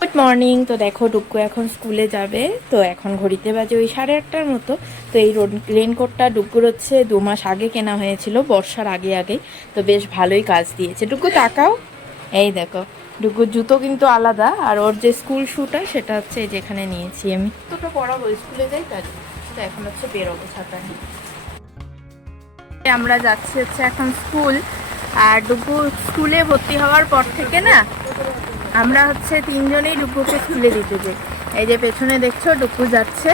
Good morning তো দেখো ডুক্কু এখন স্কুলে যাবে। তো এখন ঘড়িতে বাজে ওই সাড়ে আটটার মতো। তো এই রেনকোটটা ডুক্কুর হচ্ছে দু মাস আগে কেনা হয়েছিল, বর্ষার আগে আগে। তো বেশ ভালোই কাজ দিয়েছে। ডুক্কু তাকাও। এই দেখো, ডুকুর জুতো কিন্তু আলাদা। আর ওর যে স্কুল শুটা সেটা হচ্ছে যেখানে নিয়েছি আমি। দুটো পড়াবো স্কুলে যাই তার তো এখন হচ্ছে বেরোবো নিয়ে আমরা যাচ্ছি হচ্ছে এখন স্কুল। আর ডুকু স্কুলে ভর্তি হওয়ার পর থেকে না আমরা হচ্ছে তিনজনেই ডুকুকে স্কুলে দিতে যাই। এই যে পেছনে দেখছ ডুকু যাচ্ছে।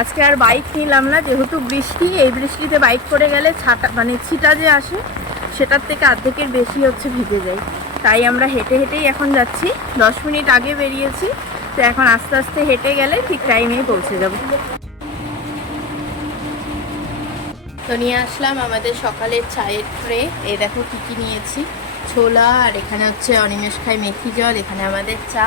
আজকে আর বাইক নিলাম না, যেহেতু বৃষ্টি, এই বৃষ্টিতে বাইক করে গেলে ছাতা মানে ছিটা যে আসে, সেটার থেকে অর্ধেকের বেশি হচ্ছে ভিজে যায়। তাই আমরা হেঁটে হেঁটেই এখন যাচ্ছি। দশ মিনিট আগে বেরিয়েছি, তো এখন আস্তে আস্তে হেঁটে গেলে ঠিক টাইমেই পৌঁছে যাব। তো নিয়ে আসলাম আমাদের সকালের চায়ের ট্রে এ দেখো কী কী নিয়েছি। ছোলা, আর এখানে হচ্ছে অনিমেষ খাই মেথি জল, এখানে আমাদের চা।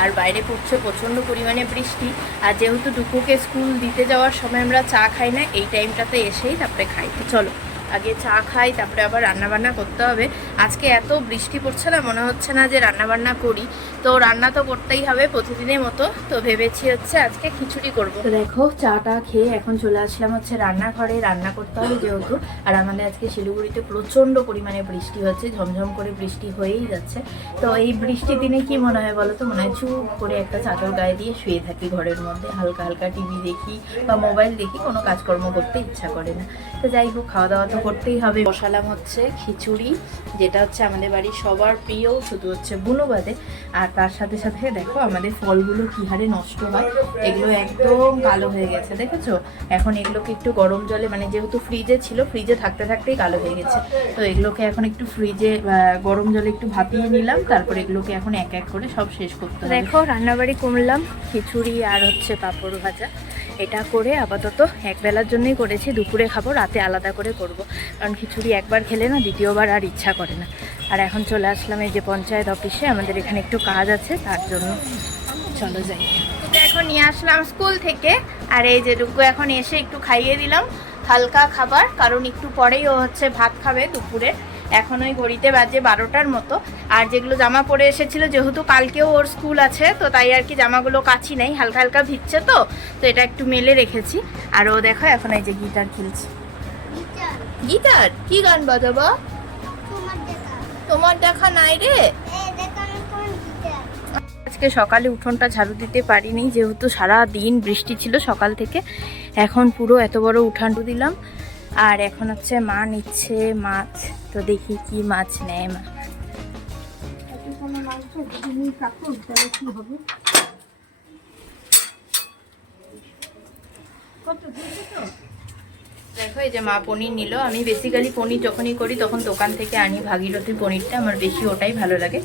আর বাইরে পড়ছে প্রচণ্ড পরিমাণে বৃষ্টি। আর যেহেতু দুপুরকে স্কুল দিতে যাওয়ার সময় আমরা চা খাই না, এই টাইমটাতে এসেই তারপরে খাই। চলো। আগে চা খাই, তারপরে আবার রান্না বান্না করতে হবে। আজকে এত বৃষ্টি পড়ছে না, মনে হচ্ছে না যে রান্না বান্না করি। তো রান্না তো করতেই হবে প্রতিদিনের মতো। তো ভেবেছি হচ্ছে আজকে খিচুড়ি করব। দেখো, চাটা খেয়ে এখন চলে আসলাম হচ্ছে রান্নাঘরে, রান্না করতে হবে যেহেতু। আর আমাদের আজকে শিলিগুড়িতে প্রচণ্ড পরিমাণে বৃষ্টি হচ্ছে, ঝমঝম করে বৃষ্টি হয়েই যাচ্ছে। তো এই বৃষ্টির দিনে কি মনে হয় বলো তো? মনে হয় চুপ করে একটা চাদর গায়ে দিয়ে শুয়ে থাকি ঘরের মধ্যে। হালকা হালকা টিভি দেখি বা মোবাইল দেখি, কোনো কাজকর্ম করতে ইচ্ছা করে না। তো যাই হোক, খাওয়া দাওয়া করতেই হবে। বসালাম হচ্ছে খিচুড়ি, যেটা হচ্ছে আমাদের বাড়ির সবার প্রিয়, শুধু হচ্ছে বুনো বাদে। আর তার সাথে সাথে দেখো আমাদের ফলগুলো কি হারে নষ্ট হয়, এগুলো একদম কালো হয়ে গেছে, দেখেছ? এখন এগুলোকে একটু গরম জলে মানে যেহেতু ফ্রিজে ছিল ফ্রিজে থাকতে থাকতেই কালো হয়ে গেছে। তো এগুলোকে এখন একটু ফ্রিজে গরম জলে একটু ভাপিয়ে নিলাম, তারপর এগুলোকে এখন এক এক করে সব শেষ করতে দেখো, রান্নাবাড়ি কমলাম খিচুড়ি আর হচ্ছে পাঁপড় ভাজা। এটা করে আপাতত এক বেলার জন্যই করেছি, দুপুরে খাব, রাতে আলাদা করে করব। কারণ খিচুড়ি একবার খেলে না, দ্বিতীয়বার আর ইচ্ছা করে না। আর এখন চলে আসলাম এই যে পঞ্চায়েত অফিসে, আমাদের এখানে একটু কাজ আছে, তার জন্য চলো যাই। এখন নিয়ে আসলাম স্কুল থেকে, আর এই যে ডুকু এখন এসে একটু খাইয়ে দিলাম, হালকা খাবার, কারণ একটু পরেই ও হচ্ছে ভাত খাবে দুপুরে। এখন ওই ঘড়িতে বাজে বারোটার মতো। আর যেগুলো জামা পরে এসেছিল, যেহেতু কালকেও ওর স্কুল আছে, তো তাই আর কি জামাগুলো কাছি নেই, হালকা হালকা ভিজছে তো তো এটা একটু মেলে রেখেছি। আর ও দেখো, এখন এই যে গিটার খেলছে। গিটার? কি গান বাজাবো? তোমার দেখা নাই রে? আজকে সকালে উঠোনটা ঝাড়ু দিতে পারিনি, যেহেতু সারা দিন বৃষ্টি ছিল সকাল থেকে। এখন পুরো এত বড় উঠানটু দিলাম। আর এখন হচ্ছে মা নিচ্ছে মাছ, তো দেখি কি মাছ নেয় মা। দেখো, এই যে মা পনির নিল। আমি বেসিক্যালি পনির যখনই করি, তখন দোকান থেকে আনি ভাগীরথী পনিরটা। আমার বেশি ওটাই ভালো লাগে।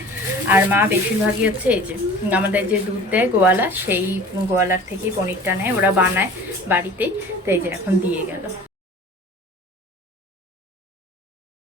আর মা বেশিরভাগই হচ্ছে এই যে আমাদের যে দুধ দেয় গোয়ালা, সেই গোয়ালার থেকেই পনিরটা নেয়। ওরা বানায় বাড়িতেই। তো এই যে এখন দিয়ে গেল।